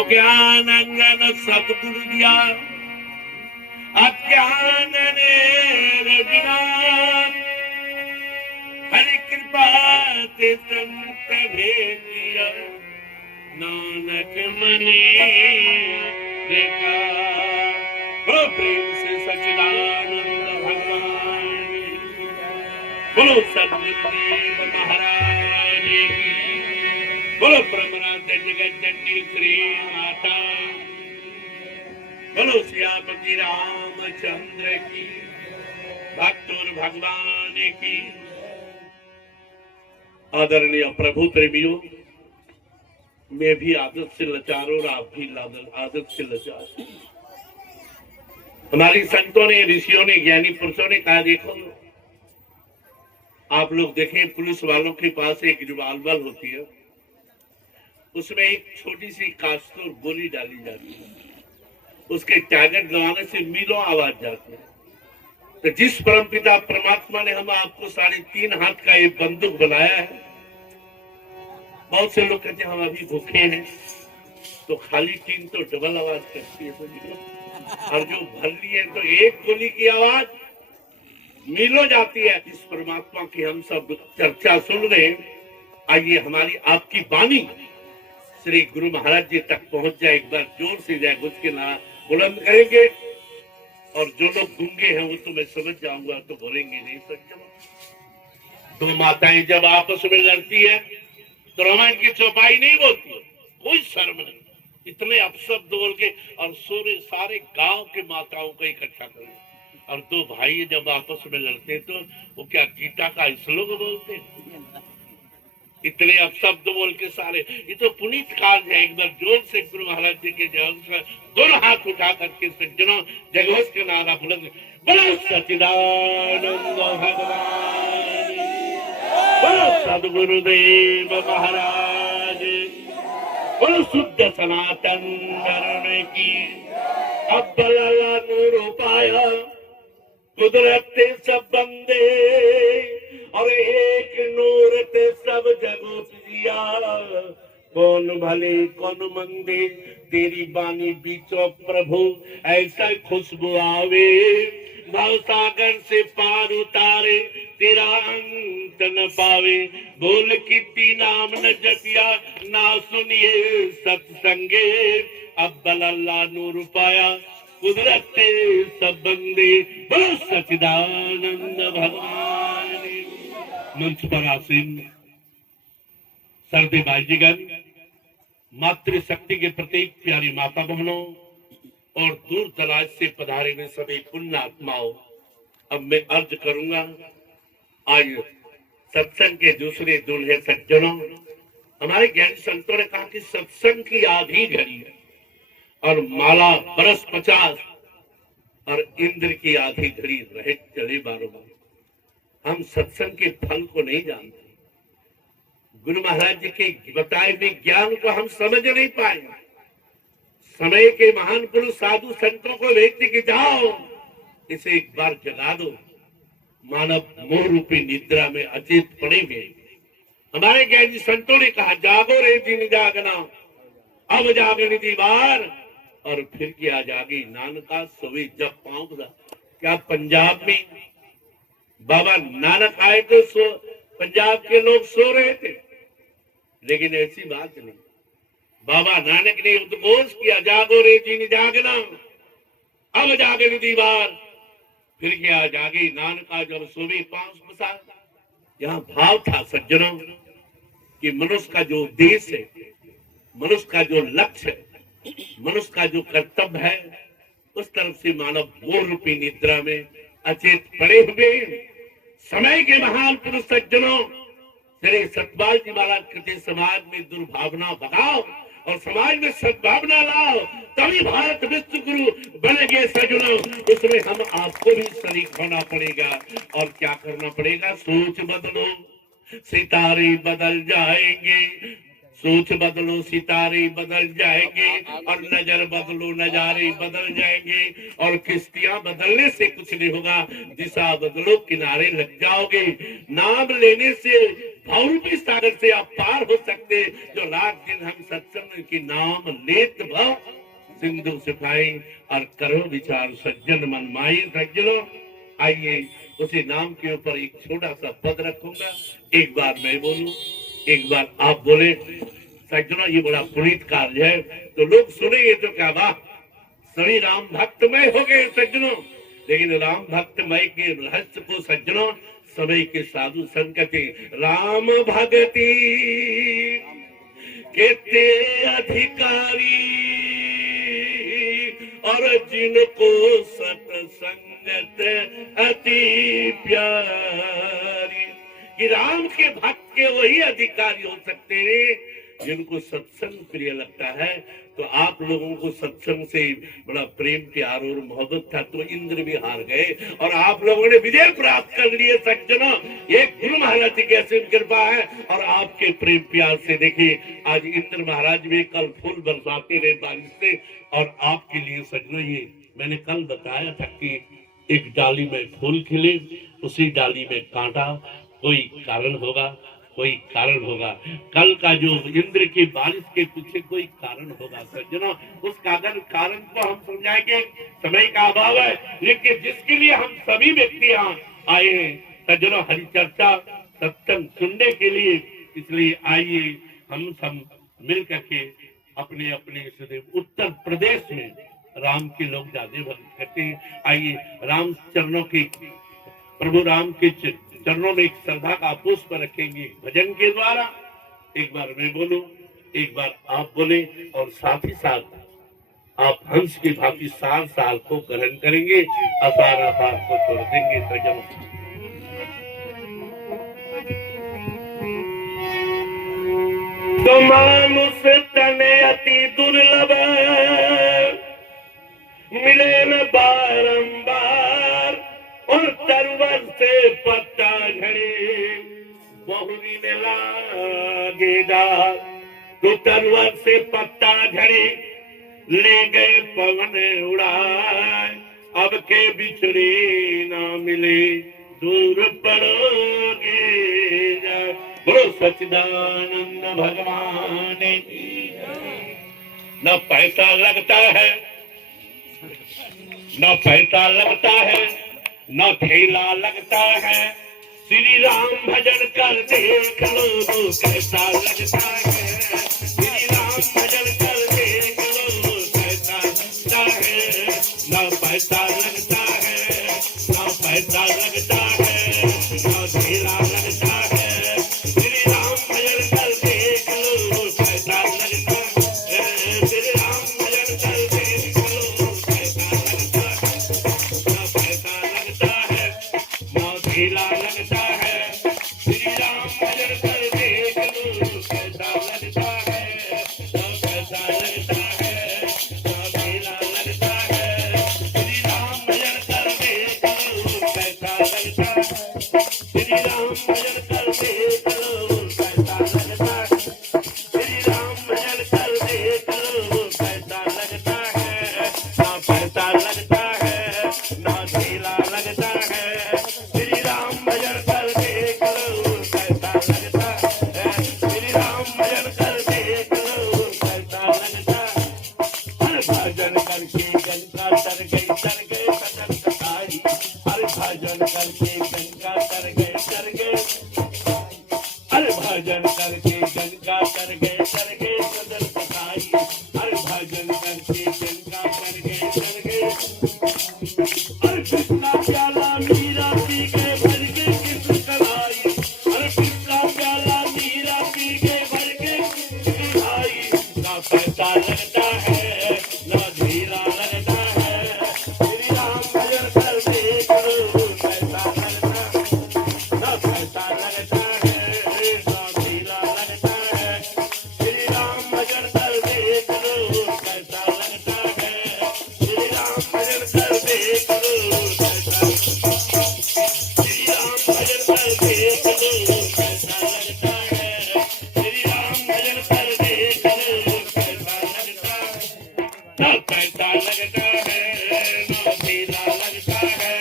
तो ज्ञान अंजन सतगुरु दिया, अज्ञान ने बिना हरि कृपा ते संत भेजिया, नानक मने देखा। बोलो प्रेम से सच्चिदानंद भगवान, बोलो सद्गुरुदेव महाराज की, बोलो ब्रह्मनाथ जगत जननी श्री माता, बोलो सियापति रामचंद्र की, भक्तों भगवान की। आदरणीय प्रभु प्रेमियों, मैं भी आदत से लाचार और आप भी आदत से लाचार। हमारी संतों ने, ऋषियों ने, ज्ञानी पुरुषों ने कहा, देखो आप लोग देखें, पुलिस वालों के पास एक रिवाल्वर होती है, उसमें एक छोटी सी कास्तूर गोली डाली जाती है, उसके टारगेट लगाने से मीलों आवाज जाती है। तो जिस परमपिता परमात्मा ने हम आपको 3.5 हाथ का एक बंदूक बनाया है, बहुत से लोग कहते हैं हम अभी भूखे हैं, तो खाली टीन तो डबल आवाज करती है, और जो भर ली है तो एक गोली की आवाज मीलों जाती है। इस परमात्मा की हम सब चर्चा सुन रहे हैं। आइए हमारी आपकी वाणी श्री गुरु महाराज जी तक पहुंच जाए, एक बार जोर से जाए, गुज के ना बुलंद करेंगे। और जो लोग गूंगे हैं वो तो मैं समझ जाऊंगा, तो बोलेंगे नहीं सच। दो माताएं जब आपस में लड़ती है तो रामायण की चौपाई नहीं बोलती, कोई शर्म नहीं, इतने अपशब्द बोल के, और सारे गांव के माताओं को इकट्ठा करें। और दो भाई जब आपस में लड़ते तो वो क्या गीता का श्लोक बोलते, इतने अपशब्द बोल के सारे। ये तो पुनीत काल है। एक बार जोर से गुरु महाराज जी के जय, दोनों हाथ उठा करके सज्जनों जगवत के नारा बुलंद, बोलो सच्चिदानंद भगवान, बोलो सद्गुरुदेव महाराज, बोलो शुद्ध सनातन धर्म की। अब्बल नूर पाया कुदरत सब बंदे, और एक नूर ते सब जगो जिया। कौन भले कौन मंदे, तेरी बानी बीचो प्रभु ऐसा खुशबू आवे। भाव सागर से पार उतारे, तेरा अंत न पावे। बोल कितनी नाम न जपिया, ना सुनिए सत्संगे। अब्बल अल्लाह नूर पाया कुदरत सब बंदे, बोलो सच्चिदानंद भगवान। मंच पर आसीन सर्दे भाईजीगण, मातृशक्ति के प्रतीक प्यारी माता बहनों और दूर दराज से पधारे हुए सभी पुण्य आत्माओं, अब मैं अर्ज करूंगा, आज सत्संग के दूसरे दूल्हे सज्जनों। हमारे ज्ञानी संतों ने कहा कि सत्संग की आधी घड़ी है और माला बरस 50, और इंद्र की आधी घड़ी रहे चले 12। हम सत्संग के फल को नहीं जानते, गुरु महाराज जी के बताए हुए ज्ञान को हम समझ नहीं पाए। समय के महान पुरुष साधु संतों को भेजते कि जाओ इसे एक बार जगा दो, मानव मोह रूपी निद्रा में अचेत पड़े हुए। हमारे ज्ञानी संतों ने कहा, जागो रे दिन जागना, अब जागनी दीवार, और फिर क्या जागी नानका सोवे जब पांव। क्या पंजाब में बाबा नानक आए तो पंजाब के लोग सो रहे थे? लेकिन ऐसी बात नहीं। बाबा नानक ने उद्घोष किया, जागो रे दिन जागना, अब जागनी दीवार, फिर क्या जागी नानका जब सोवे पांव पसार। यहाँ भाव था सज्जनों कि मनुष्य का जो उद्देश्य है, मनुष्य का जो लक्ष्य है, मनुष्य का जो कर्तव्य है, उस तरफ से मानव मोह रूपी निद्रा में अचेत पड़े हुए। समय के महान पुरुष सज्जनों, श्री सतपाल जी महाराज कहते, समाज में दुर्भावना भगाओ और समाज में सद्भावना लाओ, तभी भारत विश्व गुरु बनेंगे सज्जनों। उसमें हम आपको भी शरीक होना पड़ेगा। और क्या करना पड़ेगा? सोच बदलो, सितारे बदल जाएंगे, सोच बदलो सितारे बदल जाएंगे, और नजर बदलो नजारे बदल जाएंगे, और किश्तियां बदलने से कुछ नहीं होगा, दिशा बदलो किनारे लग जाओगे। नाम लेने से भवरूपी सागर से आप पार हो सकते, जो रात दिन हम सत्संग की नाम लेत भव सिंधु सिखाई, और करो विचार सज्जन मन माई। सज्जनों आइए, उसी नाम के ऊपर एक छोटा सा पद रखूंगा, एक बार मैं बोलूं, एक बार आप बोले। सज्जनों ये बड़ा पुनीत कार्य है, तो लोग सुनेंगे तो क्या वाह, सभी राम भक्तमय हो गए सज्जनों। लेकिन राम भक्तमय के रहस्य को सज्जनों समय के साधु संगति राम भगति के ते अधिकारी, और जिनको सत्संगत अति प्यारी। कि राम के भक्त के वही अधिकारी हो सकते हैं जिनको सत्संग प्रिय लगता है। तो आप लोगों को सत्संग से बड़ा प्रेम प्यार और मोहब्बत था, तो इंद्र भी हार गए और आप लोगों ने विजय प्राप्त कर लिए सज्जनों। ये गुरु महाराज की असीम कृपा है, और आपके प्रेम प्यार से देखिए आज इंद्र महाराज भी कल फूल बरसाते रहे बारिश से। और आपके लिए सज्जनों ये मैंने कल बताया था कि एक डाली में फूल खिले, उसी डाली में कांटा, कोई कारण होगा, कोई कारण होगा। कल का जो इंद्र की बारिश के पीछे कोई कारण होगा सज्जनों, उस कारण को हम समझाएंगे, समय का अभाव है, लेकिन जिसके लिए हम सभी व्यक्ति यहाँ आए हैं सज्जनों, हरि चर्चा सत्संग सुनने के लिए। इसलिए आइए हम सब मिल करके अपने अपने उत्तर प्रदेश में राम के लोग ज्यादा भक्त करते हैं। आइए राम चरणों की, प्रभु राम के चरणों में एक श्रद्धा का पुष्प रखेंगे भजन के द्वारा। एक बार मैं बोलूं, एक बार आप बोले, और साथ ही साथ आप हंस की भांति साल साल को ग्रहण करेंगे, अपार अपार को छोड़ देंगे सज्जनों। तो मानुष तने अति दुर्लभ मिले न बारंबार, और तरवर से पत्ता झड़े बहुरी में लागे डाल। तो तरवर से पत्ता झड़े ले गए पवन उड़ाए, अब के बिछड़े ना मिले दूर पड़ोगे। बोलो सच्चिदानंद भगवान। न पैसा लगता है, न पैसा लगता है, न ठेला लगता है, श्री राम भजन कर देख लो कैसा लगता है। श्री राम भजन कर देख लो कैसा लगता है। न पैसा लगता है, न पैसा लगता है, न ठेला लगता है, श्री राम भजन कर देख लो कैसा लगता है। श्री राम भजन कर देख लो कैसा लगता है। न पैसा लगता है, न ठेला लगता है, श्री राम भजन कर देख लो कैसा लगता है। न पैसा लगता है, न ठेला लगता है, श्री राम भजन कर देख लो कैसा लगता है। श्री राम भजन कर देख लो कैसा लगता है। श्री राम भजन कर देख लो कैसा लगता है। ना पैसा लगता है, ना ठेला लगता है, श्री राम भजन कर देख लो कैसा लगता है। श्री राम भजन कर देख लो कैसा लगता है। हर भजन करके गंगा तर गई सदन कटाई, हर भजन करके गंगा तर गए हर भजन करके गंगा तर गए सदन कटाई, हर भजन करके गंगा तर गए हर कृष्णा प्याला मीरा पी के भर के कृष्ण कलाई, हर कृष्णा प्याला मीरा पी के भर के कृष्ण भाई। ना पैसा लगता है, ना धीरा लगता है, श्री राम भजन कर देख लो कैसा लगता है। ना पैसा लगता है, ना धीरा लगता है, श्री राम भजन कर देख लो कैसा लगता है। श्री राम भजन कर देख लो कैसा, श्री राम भजन कर देख लो कैसा लगता है। श्री राम भजन कर ना पैसा लगता है ना मेला लगता है,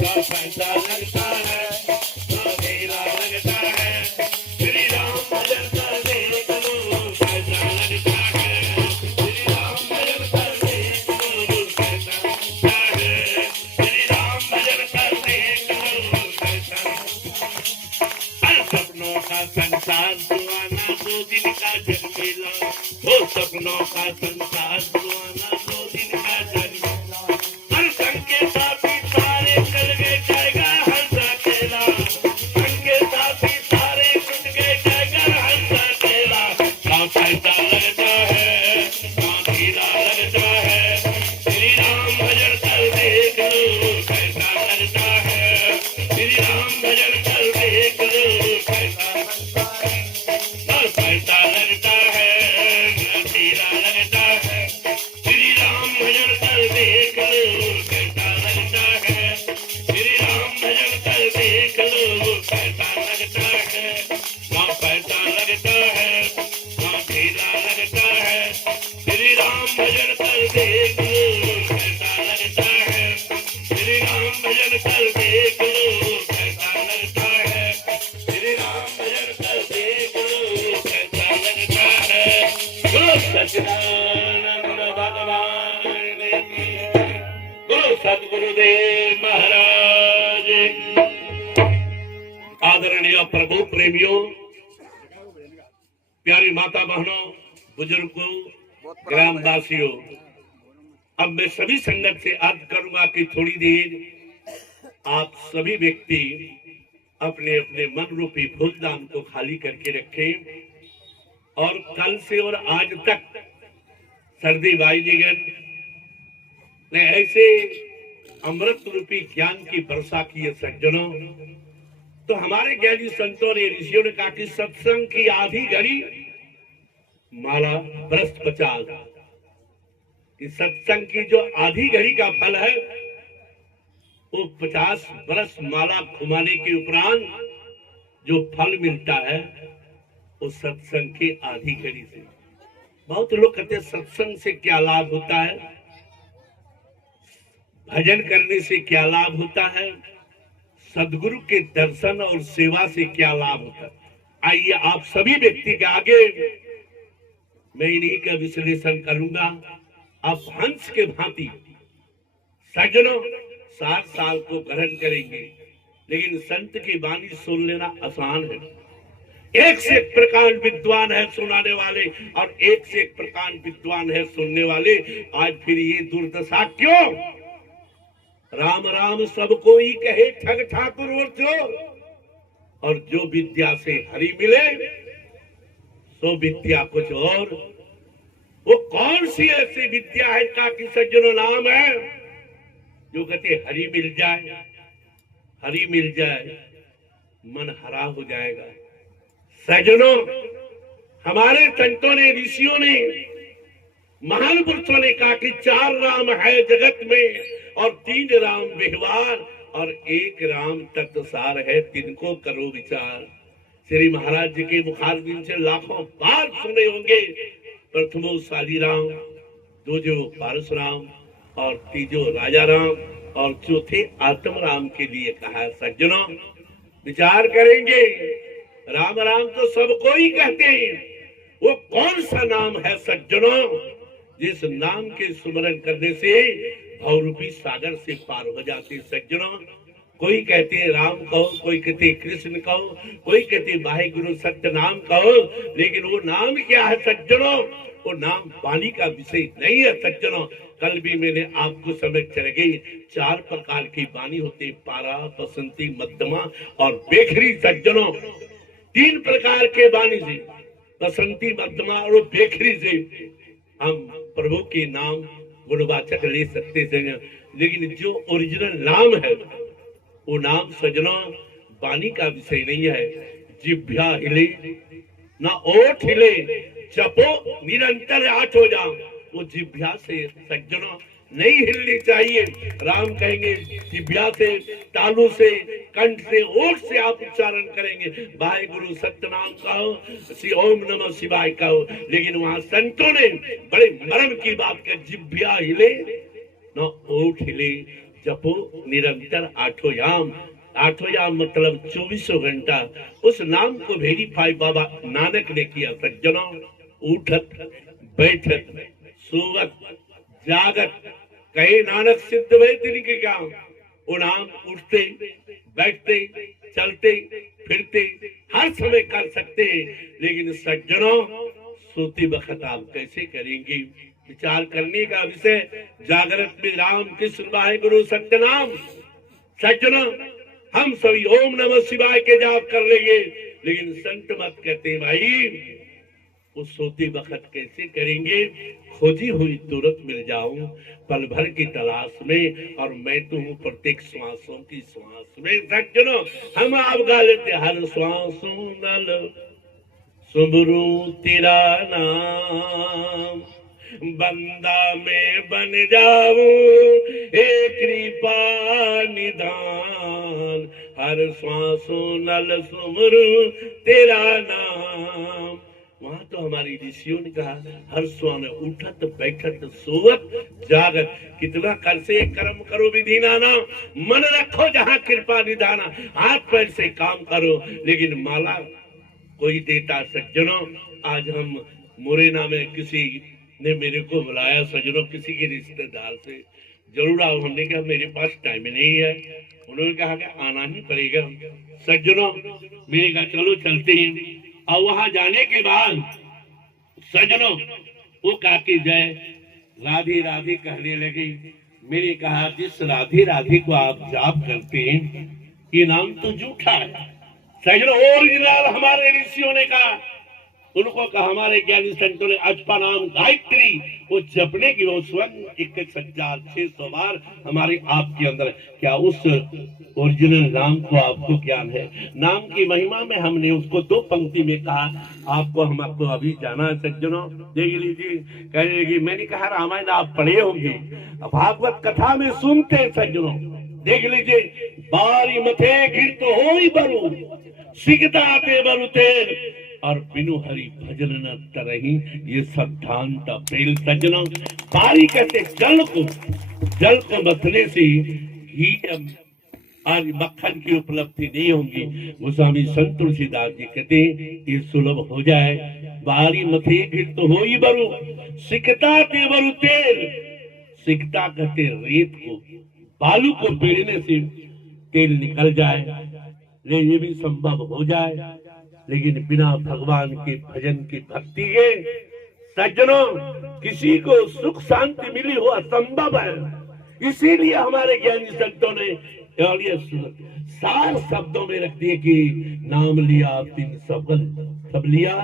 ना पैसा लगता है ना मेला लगता है, श्री राम भजन कर देख लो पैसा लगता है, श्री राम भजन कर देख लो पैसा लगता है, श्री राम भजन कर देख लो पैसा लगता है। सपनों का संसार दुआना दो दिन का जग मेला, वो सपनों का संसार दुआना दो दिन का जग मेला, हर संग के साथी सारे चल गए जाएगा हंस अकेला, संग के साथी सारे छूट गए जाएगा हंस अकेला, ना पैसा लगता है ना हीरा लगता है, श्री राम भजन कर देख लो पैसा लगता है, श्री राम भजन कर देख लो पैसा लगता है, ना पैसा लगता है ना हीरा लगता है, श्री राम भजन कर देख लो पैसा लगता है, श्री राम भजन कर देख लो पैसा लगता है, ना पैसा लगता है ना हीरा लगता है, श्री राम भजन कर देख लो पैसा लगता है, श्री राम भजन कर देख लो पैसा लगता है, श्री राम भजन कर देख लो पैसा लगता है। गुरु सच्चिदानंद भगवान की जय। गुरु सद्गुरुदेव महाराज। आदरणीय प्रभु प्रेमियों, प्यारी माता बहनों, बुजुर्गों, ग्रामवासियों, अब मैं सभी संगत से अर्ज करूंगा कि थोड़ी देर आप सभी व्यक्ति अपने अपने मन रूपी भोजदान को खाली करके रखें और कल से और आज तक सर्दी भाई जीगन ने ऐसे अमृत रूपी ज्ञान की वर्षा की है सज्जनों। तो हमारे ज्ञानी संतों ने, ऋषियों ने कहा कि सत्संग की आधी घड़ी माला ब्रस्त 50, कि सत्संग की जो आधी घड़ी का फल है वो 50 बरस माला घुमाने के उपरांत जो फल मिलता है वो सत्संग की आधी घड़ी से। बहुत लोग कहते हैं सत्संग से क्या लाभ होता है, भजन करने से क्या लाभ होता है, सदगुरु के दर्शन और सेवा से क्या लाभ होता है। आइए आप सभी व्यक्ति के आगे मैं इन्हीं का विश्लेषण करूंगा। आप हंस के भांति सज्जनों 60 साल को ग्रहण करेंगे, लेकिन संत की वाणी सुन लेना आसान है। एक से एक प्रकार विद्वान है सुनाने वाले और एक से एक प्रकार विद्वान है सुनने वाले। आज फिर ये दुर्दशा क्यों? राम राम सब कोई कहे ठग ठाकुर और चोर, और जो विद्या से हरि मिले सो विद्या कुछ और। वो कौन सी ऐसी विद्या है का कि सज्जनों नाम है जो कहते हरि मिल जाए, हरि मिल जाए मन हरा हो जाएगा। सज्जनों, हमारे संतों ने, ऋषियों ने, महान पुरुषों ने कहा कि 4 राम है जगत में और 3 राम व्यवहार और 1 राम तत्वसार है, तिनको करो विचार। श्री महाराज जी के मुखारबिंद से लाखों बार सुने होंगे। प्रथमो शाली राम, दूजो परशुराम और तीजो राजा राम और चौथे आत्म राम के लिए कहा है। सज्जनों, विचार करेंगे, राम राम तो सबको ही कहते हैं, वो कौन सा नाम है सज्जनों जिस नाम के सुमरन करने से भवरूपी सागर से पार हो जाते। सज्जनों, कोई कहते हैं राम कहो, कोई कहते हैं कृष्ण कहो, कोई कहते हैं वाहिगुरु सत्य नाम कहो, लेकिन वो नाम क्या है सज्जनों? वो नाम वाणी का विषय नहीं है सज्जनों। कल भी मैंने आपको समझ चल गई, 4 प्रकार की वाणी होती, पारा, बसंती, मध्यमा और बेखरी। सज्जनों, 3 प्रकार के वाणी से, बसंती, मध्यमा और बेखरी से हम प्रभु के नाम गुणवाचक ले सकते हैं, लेकिन जो ओरिजिनल नाम है वो नाम सज्जनों वाणी का विषय नहीं है। जिभ्या हिले ना ओठ हिले, जपो निरंतर आठ हो जाओ। वो जिभ्या से सज्जनों नहीं हिलनी चाहिए। राम कहेंगे जिब्या से, तालू से, कंठ से, ओठ से आप उच्चारण करेंगे, वाहे गुरु सत्यनाम कहो, श्री ओम नमः शिवाय कहो। लेकिन वहां संतों ने बड़े मर्म की बात कर, जिब्या हिले न ओठ हिले, जपो निरंतर आठों याम। आठों याम मतलब 24 घंटा उस नाम को वेरीफाई बाबा नानक ने किया। सज्जनों, उठत बैठत सोवत जागत कहे नानक सिद्ध भय तिनके क्या। वो नाम उठते बैठते चलते फिरते हर समय कर सकते हैं। लेकिन सज्जनों, सोते वक्त आप कैसे करेंगे? विचार करने का विषय। जागृत में राम कृष्ण वाहे गुरु सत्यनाम। सज्जनों, हम सभी ओम नमः शिवाय के जाप कर लेंगे, लेकिन संत मत कहते भाई वो सोते वक्त कैसे करेंगे? खोजी हुई तुरंत मिल जाऊं पल भर की तलाश में, और मैं तो हूँ प्रत्येक श्वासों की श्वास में। सज्जनों, हम आप गा लेते, हर श्वासों नल सुमरू तेरा नाम, बंदा में बन जाऊं एक कृपा निधान, हर श्वासों नल सुमरू तेरा नाम। वहां तो हमारी ऋषियों ने कहा हर स्वान उठत बैठत सोवत जागत। कितना कर से कर्म करो विधि नाना, मन रखो जहाँ कृपा निधाना। हाथ पैर से काम करो, लेकिन माला कोई देता। सज्जनों, आज हम मुरैना में किसी ने मेरे को बुलाया, सज्जनों किसी के रिश्तेदार से, जरूर आओ। हमने कहा मेरे पास टाइम नहीं है। उन्होंने कहा कि आना ही पड़ेगा। सज्जनों, मैंने कहा चलो चलते हैं। और वहां जाने के बाद सज्जनों, वो काकी जय राधे राधे कहने लगी। मैंने कहा जिस राधे राधे को आप जाप करते हैं ये नाम तो झूठा है। सज्जनों, ओरिजिनल हमारे ऋषियों ने कहा, उनको कहा हमारे ज्ञानी संतों ने अजपा नाम गायत्री वो जपने की वो स्वयं 61,600 बार हमारे आपके अंदर। क्या उस ओरिजिनल नाम को आपको ज्ञान है? नाम की महिमा में हमने उसको 2 पंक्ति में कहा, आपको हम आपको अभी जाना है। सज्जनों देख लीजिए, कहने लगी मैंने कहा रामायण आप पढ़े होंगे, भागवत कथा में सुनते। सज्जनों देख लीजिए, बारी मथे घिर तो हो ही बरू सिकता ते बरु तेर, और बिनु हरि भजन न तरही ये सिद्धांत प्रेल। सज्जनों, बारी कहते जल को मथने से ही आज मक्खन की उपलब्धि नहीं होगी। गोस्वामी संत तुलसीदास जी कहते ये सुलभ हो जाए। बारी मथे घिर तो हो ही बरु सिकता ते बरु तेल। सिकता कहते रेत को, बालू को पेड़ने से तेल निकल जाए, लेकिन ये भी संभव हो जाए। लेकिन बिना भगवान के भजन की भक्ति के सज्जनों किसी को सुख शांति मिली हो असंभव है। इसीलिए हमारे ज्ञानी संतों ने और ये सार शब्दों में रख दिए कि नाम लिया तीन सब लिया,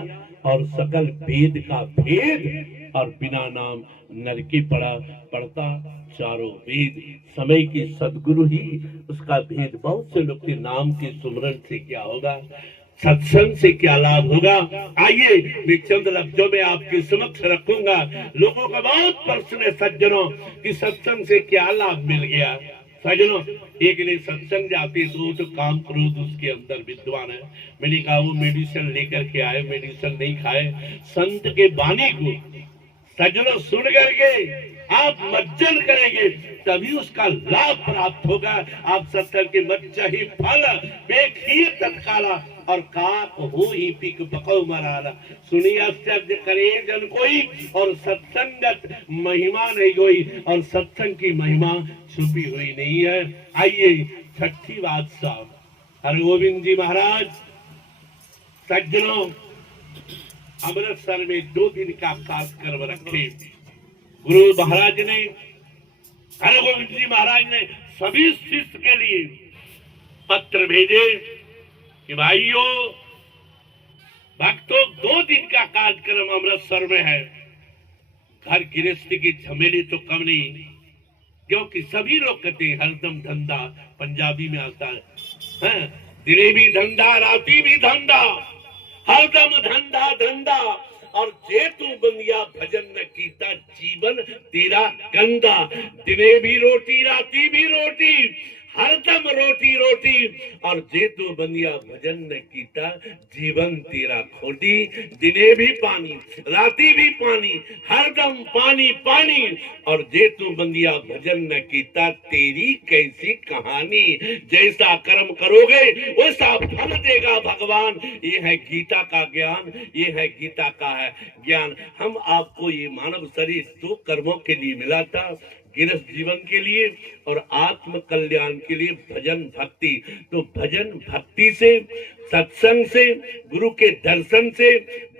और सकल भेद का भेद, और बिना नाम नरकी पड़ता चारों वेद। समय की सदगुरु ही उसका भेद। बहुत से लोग के नाम के सुमरन से क्या होगा, सत्संग से क्या लाभ होगा। आइए मैं चंद लफ्जों में आपके समक्ष रखूंगा। लोगों का बहुत प्रश्न है सज्जनों कि सत्संग से क्या लाभ मिल गया। सज्जनों, एक ने सत्संग जाते तो काम क्रोध उसके अंदर विद्वान है। मैंने कहा वो मेडिसिन लेकर के आए, मेडिसिन नहीं खाए, संत के वाणी को सज्जनों सुन करके आप मज्जन करेंगे तभी उसका लाभ प्राप्त होगा। आप सत्संग के मज्जा ही फल बेखीर तत्काला, और काक हो ही पिक पको मराला। सुनिए आश्चर्य करे जन कोई, और सत्संगत महिमा नहीं कोई, और सत्संग की महिमा छुपी हुई नहीं है। आइए छठी बात साहब, हरगोविंद जी महाराज सज्जनों अमृतसर में 2 दिन का कार्यक्रम रखे। गुरु महाराज ने, हरगोविंद जी महाराज ने सभी शिष्य के लिए पत्र भेजे कि भाइयों भक्तों 2 दिन का कार्यक्रम अमृतसर में है। घर गृहस्थी की झमेली तो कम नहीं, क्योंकि सभी लोग कहते हैं हरदम धंधा, पंजाबी में आता है दिने भी धंधा राती भी धंधा, हरदम धंधा धंधा, और जे तू बंदिया भजन न कीता जीवन तेरा गंदा। दिने भी रोटी राती भी रोटी हरदम रोटी रोटी और जे तू बंदिया भजन न कीता जीवन तेरा खोटी। दिने भी पानी राती भी पानी हरदम पानी पानी और जे तू बंदिया भजन न कीता तेरी कैसी कहानी। जैसा कर्म करोगे वैसा फल देगा भगवान। ये है गीता का ज्ञान, ये है गीता का है ज्ञान। हम आपको ये मानव शरीर दो कर्मों के लिए मिला था, गृहस्थ जीवन के लिए और आत्म कल्याण के लिए भजन भक्ति। तो भजन भक्ति से, सत्संग से, गुरु के दर्शन से,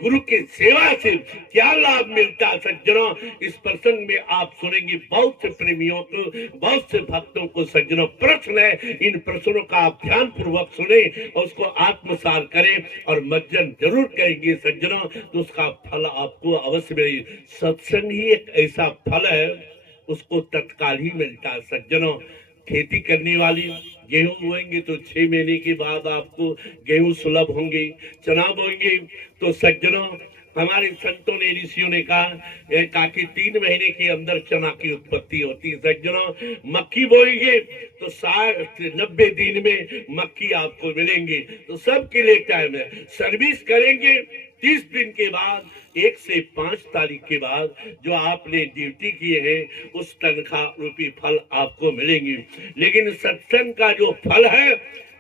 गुरु के सेवा से क्या लाभ मिलता है सज्जनों, इस प्रसंग में आप सुनेंगे। बहुत से प्रेमियों को, बहुत से भक्तों को सज्जनों प्रश्न है, इन प्रश्नों का आप ध्यान पूर्वक सुने और उसको आत्मसात करें और मज्जन जरूर करेंगे सज्जनों, तो उसका फल आपको अवश्य मिलेगा। सत्संग ही एक ऐसा फल है, उसको तत्काल ही मिलता है सज्जनों। खेती करने वाली गेहूं बोएंगे तो 6 महीने के बाद आपको गेहूं सुलभ होंगे। चना बोएंगे तो सज्जनों हमारे संतों ने, ऋषियों ने कहा कि 3 महीने के अंदर चना की उत्पत्ति होती है सज्जनों। मक्की बोएंगे तो 60 से 90 दिन में मक्की आपको मिलेंगे। तो सबके लिए टाइम है। सर्विस करेंगे 30 दिन के बाद, 1 से 5 तारीख के बाद जो आपने ड्यूटी किए हैं उस तनख्वाह रूपी फल आपको मिलेंगे। लेकिन सत्संग का जो फल है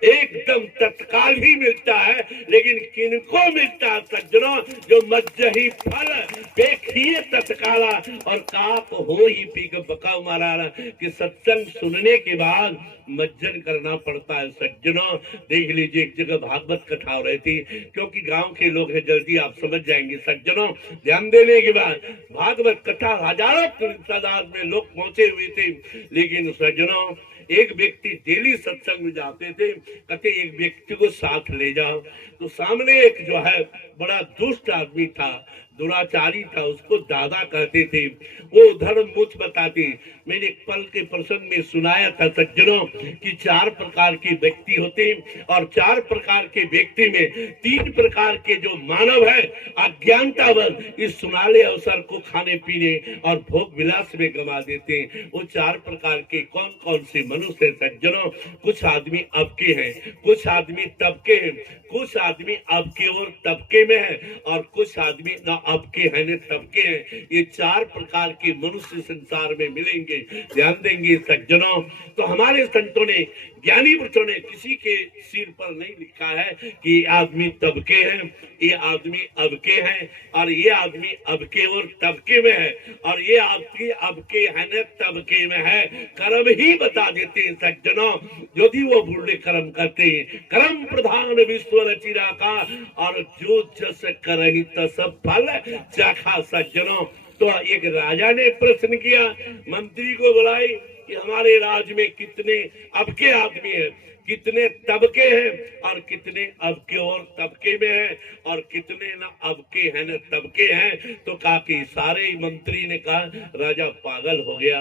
एकदम तत्काल ही मिलता है। लेकिन किनको मिलता है सज्जनों, जो मज्जही फल देखिए तत्काला और काप हो ही पी के बका मारा कि सत्संग सुनने के बाद मज्जन करना पड़ता है सज्जनों। देख लीजिए एक जगह भागवत कथा हो रही थी, क्योंकि गांव के लोग हैं, जल्दी आप समझ जाएंगे सज्जनों। ध्यान देने के बाद भागवत कथा हजारों तादाद में लोग पहुंचे हुए थे। लेकिन सज्जनों एक व्यक्ति डेली सत्संग में जाते थे, कहते एक व्यक्ति को साथ ले जाओ। तो सामने एक जो है बड़ा दुष्ट आदमी था, दुराचारी था, उसको दादा कहते थे। वो धर्म मुझ बताते। मैंने पल के प्रसंग में सुनाया था सज्जनों कि 4 प्रकार के व्यक्ति होते हैं और 4 प्रकार के व्यक्ति में 3 प्रकार के जो मानव है अज्ञानतावश इस सुनाले अवसर को खाने पीने और भोग विलास में गवा देते हैं। वो 4 प्रकार के कौन कौन से मनुष्य सज्जनों, कुछ आदमी आपके हैं, कुछ आदमी तबके हैं, कुछ आदमी आपके और तबके में है और कुछ आदमी ना आपके है न तबके हैं। ये 4 प्रकार के मनुष्य संसार में मिलेंगे। ध्यान देंगे सज्जनों। तो हमारे संतों ने, ज्ञानी पुरुषों ने किसी के सिर पर नहीं लिखा है कि ये आदमी तबके हैं, ये आदमी अबके हैं और ये आदमी अबके और तबके में है और ये आदमी अबके है न तबके में है। कर्म ही बता देते हैं सज्जनों, यदि वो बुरे कर्म करते हैं। कर्म प्रधान विश्व रचिरा का और जो जस करहि तस फल चाखा सज्जनों। तो एक राजा ने प्रश्न किया, मंत्री को बुलाई कि हमारे राज्य में कितने अबके आदमी हैं, कितने तबके हैं और कितने अबके और तबके में हैं और कितने न अबके हैं न तबके हैं। तो कहा कि सारे मंत्री ने कहा राजा पागल हो गया,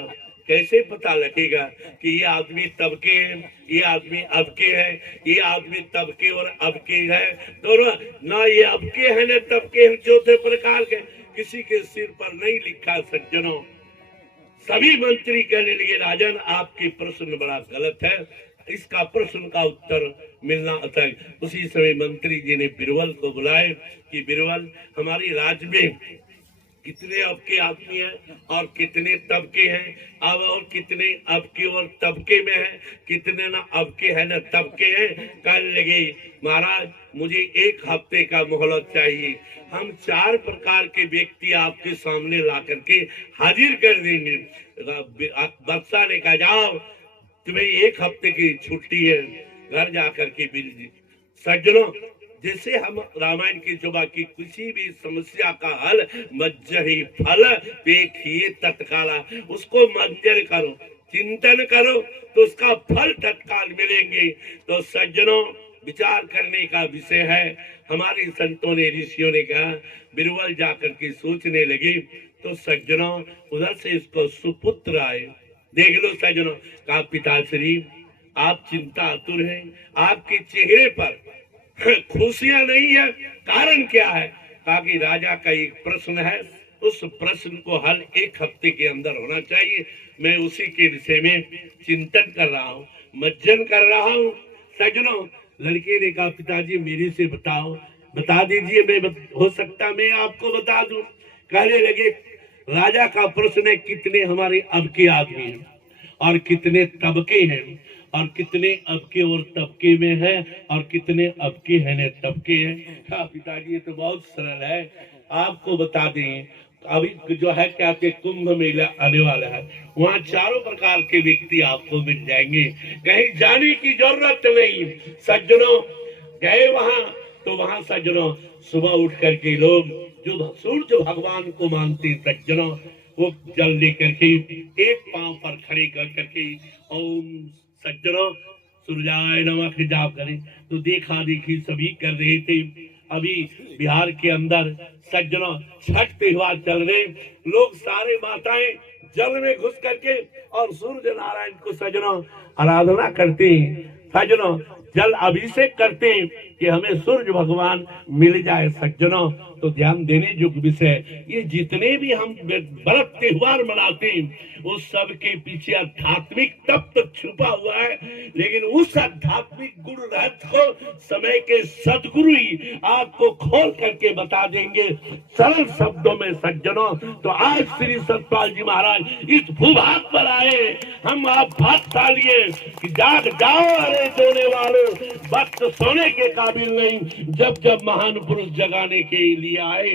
कैसे पता लगेगा कि ये आदमी तबके हैं, ये आदमी अबके हैं, ये आदमी तबके और अबके है। दोनों ना ये अबके हैं न तबके हैं। चौथे प्रकार के किसी के सिर पर नहीं लिखा सज्जनों। सभी मंत्री कहने लगे राजन आपके प्रश्न बड़ा गलत है, इसका प्रश्न का उत्तर मिलना अतः। उसी समय मंत्री जी ने बिरबल को बुलाए कि बिरबल हमारे राज्य में कितने अबके आदमी हैं और कितने तबके हैं, अब और कितने अबके और तबके में हैं, कितने न अबके हैं न तबके हैं। कहने लगे महाराज मुझे 1 हफ्ते का मोहलत चाहिए, हम 4 प्रकार के व्यक्ति आपके सामने ला करके हाजिर कर देंगे। बादशाह ने कहा जाओ तुम्हें 1 हफ्ते की छुट्टी है, घर जाकर के मिल जी। सज्जनों जैसे हम रामायण की सुबह की किसी भी समस्या का हल मज्जही फल देखिए तत्काला, उसको मंजर करो, चिंतन करो तो उसका फल तत्काल मिलेंगे। तो सज्जनों विचार करने का विषय है। हमारे संतों ने, ऋषियों ने कहा बिरबल जाकर के सोचने लगे। तो सज्जनों उधर से इसको सुपुत्र आए। देख लो सज्जनों, कहा पिताश्री आप चिंता आतुर हैं, आपके चेहरे पर खुशियां नहीं है, कारण क्या है? कहा कि राजा का एक प्रश्न है, उस प्रश्न को हल 1 हफ्ते के अंदर होना चाहिए। मैं उसी के विषय में चिंतन कर रहा हूँ, मंथन कर रहा हूँ। सज्जनों, लड़के ने कहा पिताजी मेरे से बताओ, बता दीजिए, हो सकता मैं आपको बता दूं। कहने लगे राजा का प्रश्न है कितने हमारे अब के आदमी हैं और कितने तबके हैं, और कितने अब के और तबके में है, और कितने अब के हैं ने तबके हैं। कहा पिताजी ये तो बहुत सरल है, आपको बता दें। अभी जो है क्या कि कुंभ मेला आने वाला है, वहाँ चारों प्रकार के व्यक्ति आपको मिल जाएंगे, कहीं जाने की जरूरत नहीं। सज्जनों गए वहां, तो वहां सज्जनों सुबह उठ करके लोग जो सूर्य भगवान को मानते सज्जनों, वो जल लेकर के एक पांव पर खड़े कर करके ओम सज्जनों सूर्याय नमः के जाप करें। तो देखा देखी सभी कर रहे थे। अभी बिहार के अंदर सज्जनों छठ त्योहार चल रहे, लोग सारे माताएं जल में घुस करके और सूर्य नारायण को सज्जनों आराधना करते हैं, सज्जनों जल अभिषेक करते हैं कि हमें सूर्य भगवान मिल जाए। सज्जनों तो ध्यान देने योग्य विषय, ये जितने भी हम व्रत त्योहार मनाते हैं उस सब के पीछे आध्यात्मिक तत्व छुपा हुआ है, लेकिन उस आध्यात्मिक गुण रहस्य को समय के सदगुरु ही आपको खोल करके बता देंगे सरल शब्दों में। सज्जनों तो आज श्री सतपाल जी महाराज इस भूभाग पर आए, हम आप भाग्यशाली हैं कि जाग जाओ अरे सोने वालों, वक्त सोने के काबिल नहीं। जब जब महान पुरुष जगाने के लिए आए,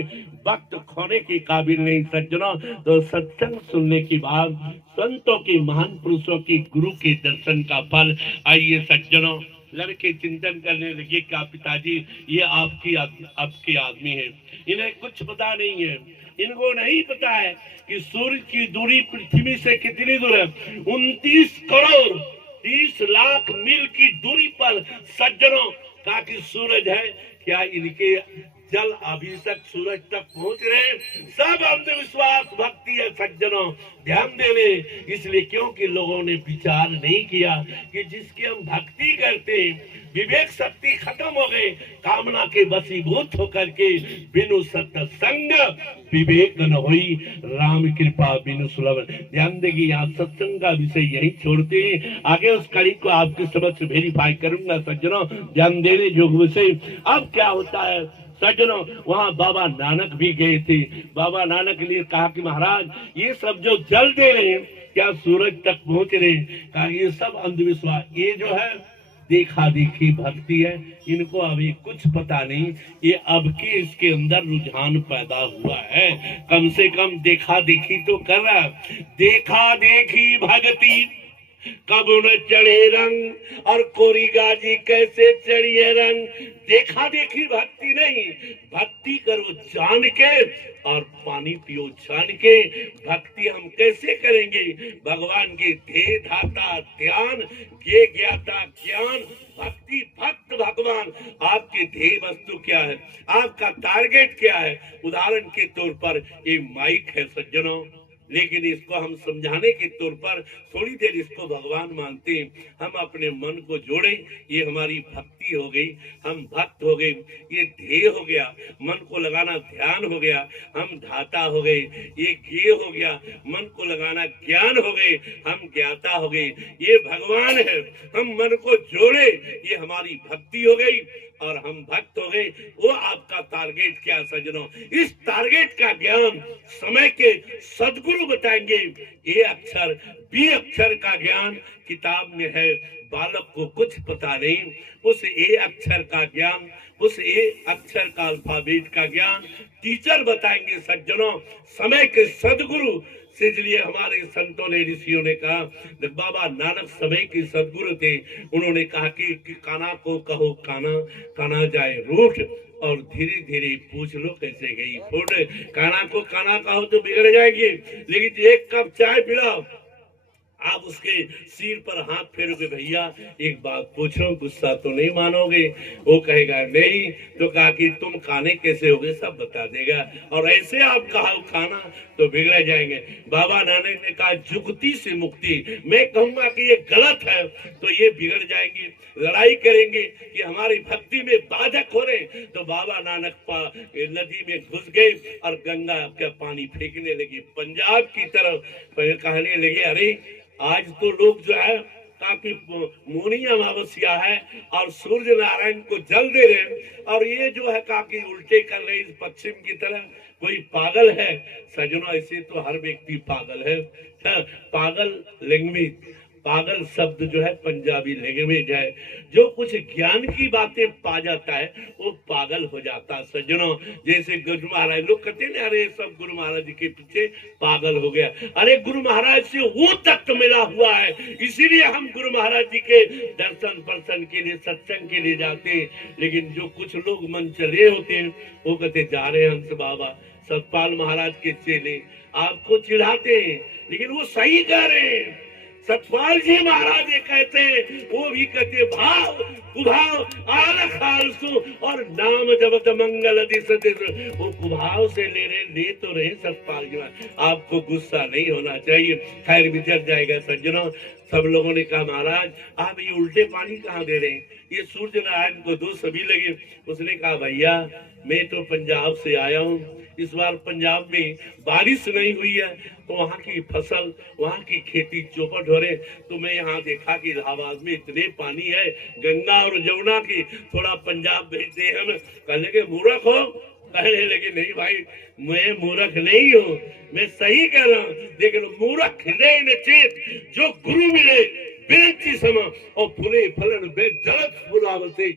वक्त खोने के काबिल नहीं। सज्जनों तो सत्संग सुनने के बाद संतों के, महान पुरुषों के, गुरु के दर्शन का फल। आइए सज्जनों, लड़के चिंतन करने लगे क्या पिताजी ये आपके आदमी हैं, इन्हें कुछ पता नहीं है। इनको नहीं पता है कि सूर्य की दूरी पृथ्वी से कितनी दूर है, 29 करोड़ 30 लाख मील की दूरी पर सज्जनों का कि सूरज है। क्या इनके जल अभिषेक सूरज तक पहुंच रहे? सब अंधविश्वास भक्ति है सज्जनों, ध्यान देने। इसलिए क्योंकि लोगों ने विचार नहीं किया कि जिसकी हम भक्ति करते हैं विवेक शक्ति खत्म हो गई, कामना के वशीभूत होकर के बिनु सत्संग विवेक न होई, राम कृपा बिनु सुलभ। ध्यान देंगे, यहाँ सत्संग का विषय यही छोड़ते हैं, आगे उस कड़ी को आपके समक्ष वेरीफाई करूंगा। सज्जनों ध्यान देने योग विषय। अब क्या होता है सज्जनों, वहाँ बाबा नानक भी गए थे। बाबा नानक ने कहा कि महाराज ये सब जो जल दे रहे हैं क्या सूरज तक पहुंच रहे हैं? कहा ये सब अंधविश्वास, ये जो है देखा देखी भक्ति है, इनको अभी कुछ पता नहीं। ये अब के इसके अंदर रुझान पैदा हुआ है, कम से कम देखा देखी तो कर रहा। देखा देखी भक्ति कब न चढ़े रंग, और कोरी गाजी कैसे चढ़ी है रंग। देखा देखी भक्ति नहीं, भक्ति करो जान के और पानी पियो छान के। भक्ति हम कैसे करेंगे? भगवान के ध्येय धाता ध्यान, ये ज्ञाता ज्ञान, भक्ति भक्त भगवान। आपके ध्येय वस्तु क्या है? आपका टारगेट क्या है? उदाहरण के तौर पर ये माइक है सज्जनों, लेकिन इसको हम समझाने के तौर पर थोड़ी देर इसको भगवान मानते हैं। हम अपने मन को जोड़े, ये हमारी भक्ति हो गई, हम भक्त हो गए, ये ध्येय हो गया। मन को लगाना ध्यान हो गया, हम धाता हो गए, ये ज्ञेय हो गया। मन को लगाना ज्ञान हो गए, हम ज्ञाता हो गए, ये भगवान है। हम मन को जोड़े, ये हमारी भक्ति हो गई और हम भक्त हो गए। वो आपका टारगेट क्या सज्जनों? इस टारगेट का ज्ञान समय के सदगुरु बताएंगे। ए अक्षर बी अक्षर का ज्ञान किताब में है, बालक को कुछ पता नहीं। उस ए अक्षर का ज्ञान, उस ए अक्षर का अल्फाबेट का ज्ञान टीचर बताएंगे सज्जनों, समय के सदगुरु। इसलिए हमारे संतों ने, ऋषियों ने कहा, बाबा नानक समय के सदगुरु थे। उन्होंने कहा कि काना को कहो काना, काना जाए रूठ, और धीरे धीरे पूछ लो कैसे गई फूट। काना को काना कहो तो बिगड़ जाएगी, लेकिन एक कप चाय पिलाओ आप उसके सिर पर हाथ फेरोगे, भैया एक बात पूछो, गुस्सा तो नहीं मानोगे? वो कहेगा नहीं। तो कहा कि तुम खाने कैसे होगे सब बता देगा, और ऐसे आप कहा खाना तो बिगड़ जाएंगे। बाबा नानक ने कहा जुगती से मुक्ति, मैं कहूंगा कि ये गलत है तो ये बिगड़ जाएंगे, लड़ाई करेंगे कि हमारी भक्ति में बाधक हो रहे। तो बाबा नानक नदी में घुस गए और गंगा का पानी फेंकने लगे पंजाब की तरफ। कहने लगे अरे आज तो लोग जो है ताकि मोनी अमावस्या है और सूर्य नारायण को जल दे रहे हैं, और ये जो है काफी उल्टे कर रहे इस पश्चिम की तरह, कोई पागल है? सजनों ऐसे तो हर व्यक्ति पागल है। पागल लैंग्वेज, पागल शब्द जो है पंजाबी लैंग्वेज है। जो कुछ ज्ञान की बातें पा जाता है वो पागल हो जाता है। सज्जनों जैसे गुरु महाराज, लोग कहते हैं अरे सब गुरु महाराज जी के पीछे पागल हो गया। अरे गुरु महाराज से वो तत्व मिला हुआ है, इसीलिए हम गुरु महाराज जी के दर्शन पर्शन के लिए, सत्संग के लिए जाते हैं। लेकिन जो कुछ लोग मन चले होते हैं वो कहते जा रहे हंस बाबा, सतपाल महाराज के चेले आपको चिढ़ाते हैं, लेकिन वो सही कह रहे हैं। सतपाल जी महाराज ये कहते हैं, वो भी कहते भाव कुभाव आल खालसु और नाम जपत मंगल दिस वो कुभाव से ले तो रहे सतपाल जी महाराज। आपको गुस्सा नहीं होना चाहिए, खैर बिछड़ जाएगा। सज्जनों सब लोगों ने कहा महाराज आप ये उल्टे पानी कहाँ दे रहे हैं, ये सूर्य नारायण को दो सभी लगे। उसने कहा भैया मैं तो पंजाब से आया हूँ, इस बार पंजाब में बारिश नहीं हुई है तो वहाँ की फसल, वहाँ की खेती चौपट हो रहे। तो मैं यहाँ देखा कि इलाहाबाद में इतने पानी है गंगा और जमुना की, थोड़ा पंजाब भेजते हैं हम। कहने के मूर्ख हो? कहने लगे नहीं भाई मैं मूर्ख नहीं हूँ, मैं सही कह रहा हूँ। लेकिन मूर्ख हृदय न चेत, जो गुरु मिले बेंची सम और फुले फलन बे जलत फुलावते।